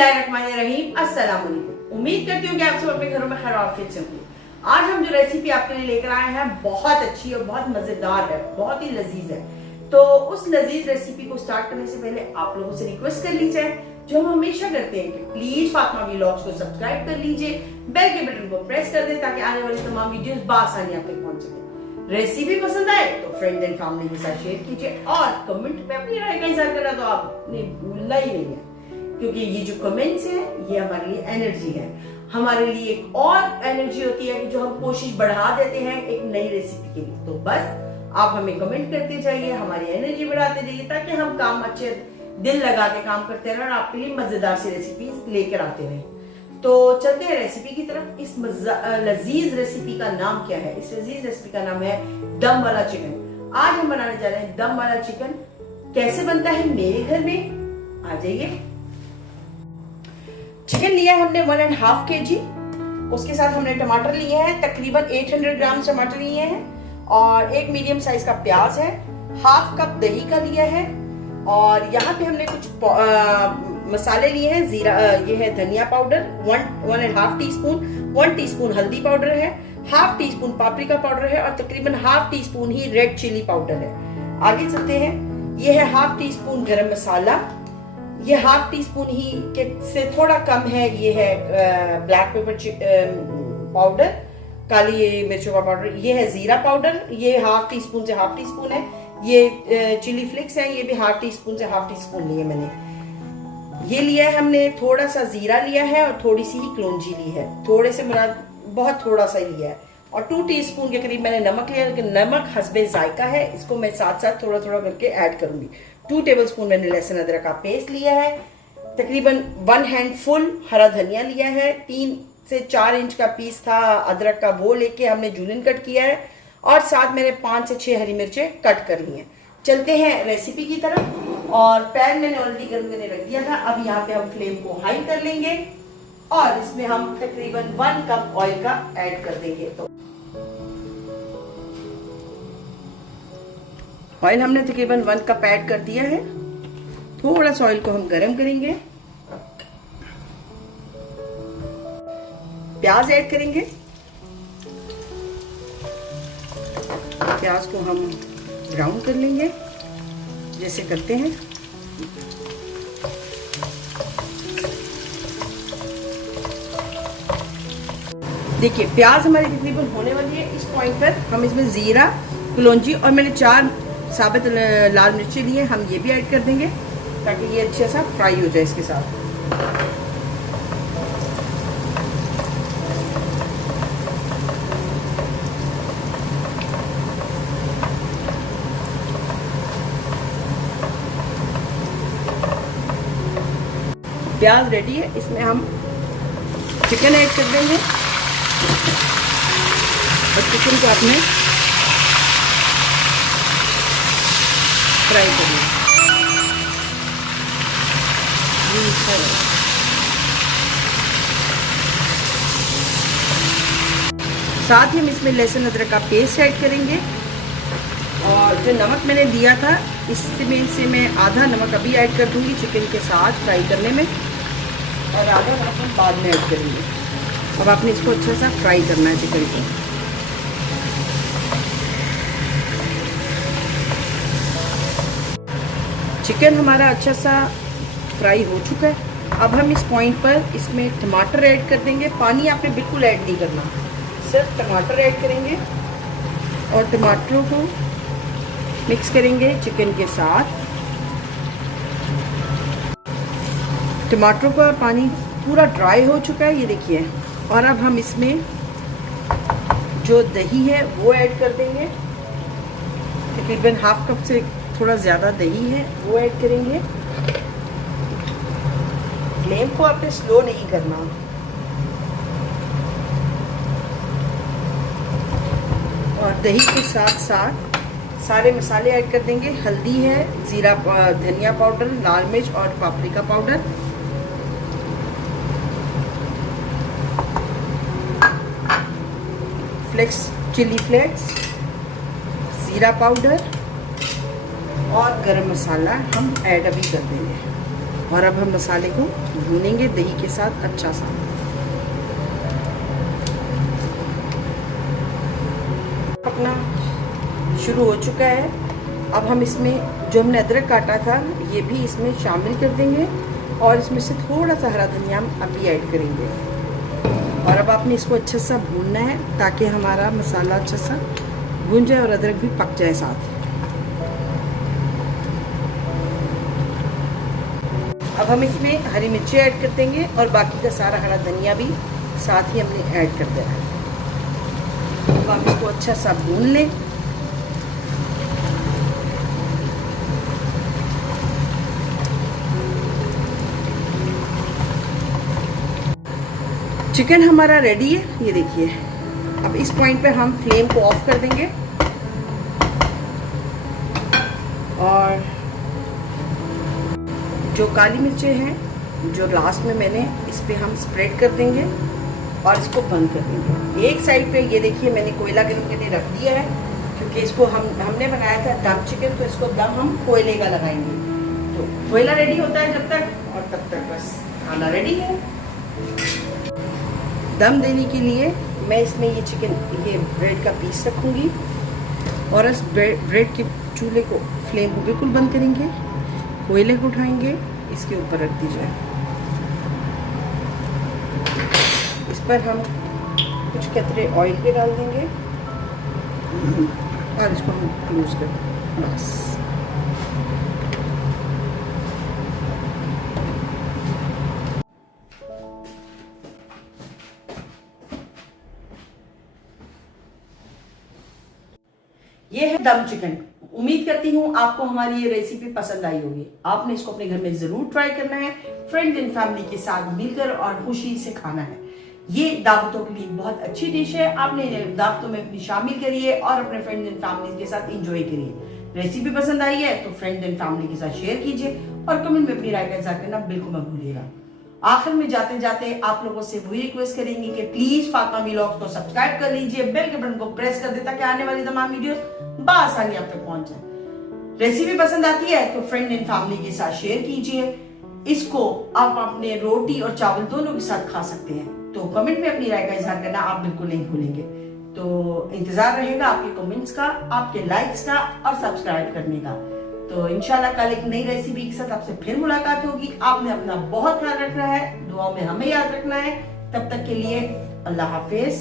बिस्मिल्लाहिर्रहमानिर्रहीम। अस्सलाम वालेकुम। उम्मीद करती हूँ कि आप सब अपने घरों में खैर आफियत से होंगे। आज हम जो रेसिपी आपके लिए लेकर आए हैं बहुत अच्छी और बहुत मजेदार है, बहुत ही लजीज है। तो उस लजीज रेसिपी को स्टार्ट करने से पहले आप लोगों से रिक्वेस्ट कर ली जाए, जो हम हमेशा करते हैं कि प्लीज फातिमा व्लॉग्स को सब्सक्राइब कर लीजिए, बेल के बटन को प्रेस कर दें ताकि आने वाली तमाम वीडियोस बआसानी आप तक पहुंच सके। रेसिपी पसंद आए तो फ्रेंड एंड फैमिली के साथ शेयर कीजिए और कमेंट में अपनी राय का इज़हार करना तो आपने भूलना ही नहीं है, क्योंकि ये जो कमेंट्स हैं ये हमारे लिए एनर्जी है। हमारे लिए एक और एनर्जी होती है कि जो हम कोशिश बढ़ा देते हैं एक नई रेसिपी के लिए। तो बस आप हमें कमेंट करते जाइए, हमारी एनर्जी बढ़ाते जाइए ताकि हम काम अच्छे दिल लगा के काम करते रहें और आपके लिए मजेदार सी रेसिपी लेकर आते रहें। तो चलते हैं रेसिपी की तरफ। इस लजीज रेसिपी का नाम क्या है? इस लजीज रेसिपी का नाम है दम वाला चिकन। आज हम बनाने जा रहे हैं दम वाला चिकन। कैसे बनता है मेरे घर में, आ जाइए। चिकन लिया है हमने 1.5 kg। उसके साथ हमने टमाटर लिए हैं, तकरीबन 800 ग्राम टमाटर लिए हैं और एक मीडियम साइज का प्याज है। 1/2 कप दही का लिया है और यहाँ पे हमने कुछ मसाले लिए हैं। जीरा, ये है धनिया पाउडर 1.5 टीस्पून, 1 टीस्पून हल्दी पाउडर है, 1/2 टीस्पून पापरिका पाउडर है और तकरीबन 1/2 टीस्पून ही रेड चिली पाउडर है। आगे चलते हैं। ये है 1/2 टीस्पून गरम मसाला, ये 1/2 टीस्पून ही के से थोड़ा कम है, ये है ब्लैक पेपर पाउडर, काली मिर्चों का पाउडर। ये है जीरा पाउडर, ये 1/2 टीस्पून से 1/2 टीस्पून है। ये चिली फ्लेक्स है, ये भी 1/2 टीस्पून से 1/2 टीस्पून लिए मैंने। ये लिया है हमने, थोड़ा सा जीरा लिया है और थोड़ी सी ही कलौंजी ली है। थोड़े से मुराद बहुत थोड़ा सा लिया है। और 2 टीस्पून के करीब मैंने नमक लिया, लेकिन नमक हस्बे जायका है, इसको मैं साथ साथ थोड़ा थोड़ा करके ऐड करूंगी। 2 टेबलस्पून मैंने लहसुन अदरक का पेस्ट लिया है, तकरीबन 1 हैंडफुल हरा धनिया लिया है, 3 से 4 इंच का पीस था अदरक का, वो लेके हमने जूलियन कट किया है और साथ मैंने 5 से 6 हरी मिर्चें कट कर ली हैं। चलते हैं रेसिपी की तरफ। और पैन मैंने ऑलरेडी गर्म करने रख दिया था। अब यहाँ पे हम फ्लेम को हाई कर लेंगे और इसमें हम तकरीबन 1 कप ऑयल का ऐड कर देंगे। तो ऑयल हमने तकरीबन 1 कप ऐड कर दिया है। थोड़ा सा ऑयल को हम गरम करेंगे, प्याज ऐड करेंगे। प्याज को हम ब्राउन कर लेंगे जैसे करते हैं। देखिए प्याज हमारी तकरीबन होने वाली है। इस पॉइंट पर हम इसमें जीरा, कलौंजी और मैंने 4 साबित लाल मिर्ची लिए, हम ये भी ऐड कर देंगे ताकि ये अच्छे सा फ्राई हो जाए इसके साथ। प्याज रेडी है, इसमें हम चिकन ऐड कर देंगे और चिकन को आपने फ्राई करेंगे। साथ ही हम इसमें लहसुन अदरक का पेस्ट ऐड करेंगे और जो नमक मैंने दिया था इसमें से मैं आधा नमक अभी ऐड कर दूंगी चिकन के साथ फ्राई करने में और आधा नमक हम बाद में ऐड करेंगे। अब आपने इसको अच्छा सा फ्राई करना है चिकन को। चिकन हमारा अच्छा सा फ्राई हो चुका है। अब हम इस पॉइंट पर इसमें टमाटर ऐड कर देंगे। पानी आपने बिल्कुल ऐड नहीं करना, सिर्फ टमाटर ऐड करेंगे और टमाटरों को मिक्स करेंगे चिकन के साथ। टमाटरों का पानी पूरा ड्राई हो चुका है, ये देखिए। और अब हम इसमें जो दही है वो ऐड कर देंगे, तकरीबन 1/2 कप से थोड़ा ज़्यादा दही है वो ऐड करेंगे। फ्लेम को आपने स्लो नहीं करना। और दही के साथ साथ सारे मसाले ऐड कर देंगे। हल्दी है, जीरा, धनिया पाउडर, लाल मिर्च और पापरिका पाउडर। चिली फ्लेक्स, जीरा पाउडर और गरम मसाला हम ऐड अभी कर देंगे। और अब हम मसाले को भूनेंगे दही के साथ अच्छा सा। अपना शुरू हो चुका है। अब हम इसमें जो हमने अदरक काटा था ये भी इसमें शामिल कर देंगे और इसमें से थोड़ा सा हरा धनिया हम अभी ऐड करेंगे। और अब आपने इसको अच्छा सा भूनना है ताकि हमारा मसाला अच्छा सा भून जाए और अदरक भी पक जाए साथ। अब हम इसमें हरी मिर्ची ऐड कर देंगे और बाकी का सारा हरा धनिया भी साथ ही हमने ऐड कर देना है। अब आप इसको अच्छा सा भून लें। चिकन हमारा रेडी है, ये देखिए। अब इस पॉइंट पे हम फ्लेम को ऑफ कर देंगे और जो काली मिर्चें हैं जो लास्ट में मैंने इस पे हम स्प्रेड कर देंगे और इसको बंद कर देंगे। एक साइड पे ये देखिए मैंने कोयला गर्म करने रख दिया है क्योंकि इसको हमने बनाया था दम चिकन, तो इसको दम हम कोयले का लगाएंगे। तो कोयला रेडी होता है जब तक, और तब तक बस खाना रेडी है। दम देने के लिए मैं इसमें ये ब्रेड का पीस रखूँगी और इस ब्रेड के चूल्हे को फ्लेम को बिल्कुल बंद करेंगे। कोयले को उठाएंगे, इसके ऊपर रख दीजिए। इस पर हम कुछ कतरे ऑयल के डाल देंगे और इसको हम क्लोज कर देंगे बस। ये है दम चिकन। उम्मीद करती हूँ आपको हमारी ये रेसिपी पसंद आई होगी। आपने इसको अपने घर में जरूर ट्राई करना है, फ्रेंड एंड फैमिली के साथ मिलकर और खुशी से खाना है। ये दावतों के लिए बहुत अच्छी डिश है। आपने दावतों में अपनी शामिल करिए और अपने फ्रेंड एंड फैमिली के साथ एंजॉय करिए। रेसिपी पसंद आई है तो फ्रेंड एंड फैमिली के साथ शेयर कीजिए और कमेंट में अपनी राय का इज़हार करना बिल्कुल मत भूलिएगा। आखिर में जाते जाते आप लोगों से वही रिक्वेस्ट करेंगे कि प्लीज फातिमा व्लॉग्स को सब्सक्राइब कर लीजिए, बेल के बटन को प्रेस कर दे ताकि आने वाली तमाम वीडियोस बआसानी आप तक पहुंच जाए। रेसिपी पसंद आती है तो फ्रेंड एंड फैमिली के साथ शेयर कीजिए। इसको आप अपने रोटी और चावल दोनों के साथ खा सकते हैं। तो कमेंट में अपनी राय का इज़हार करना आप बिल्कुल नहीं भूलेंगे। तो इंतजार रहेगा आपके कमेंट्स का, आपके लाइक्स का और सब्सक्राइब करने का। तो इंशाल्लाह कल एक नई रेसिपी के साथ आपसे फिर मुलाकात होगी। आपने अपना बहुत ख्याल रखना है, दुआओं में हमें याद रखना है। तब तक के लिए अल्लाह हाफिज।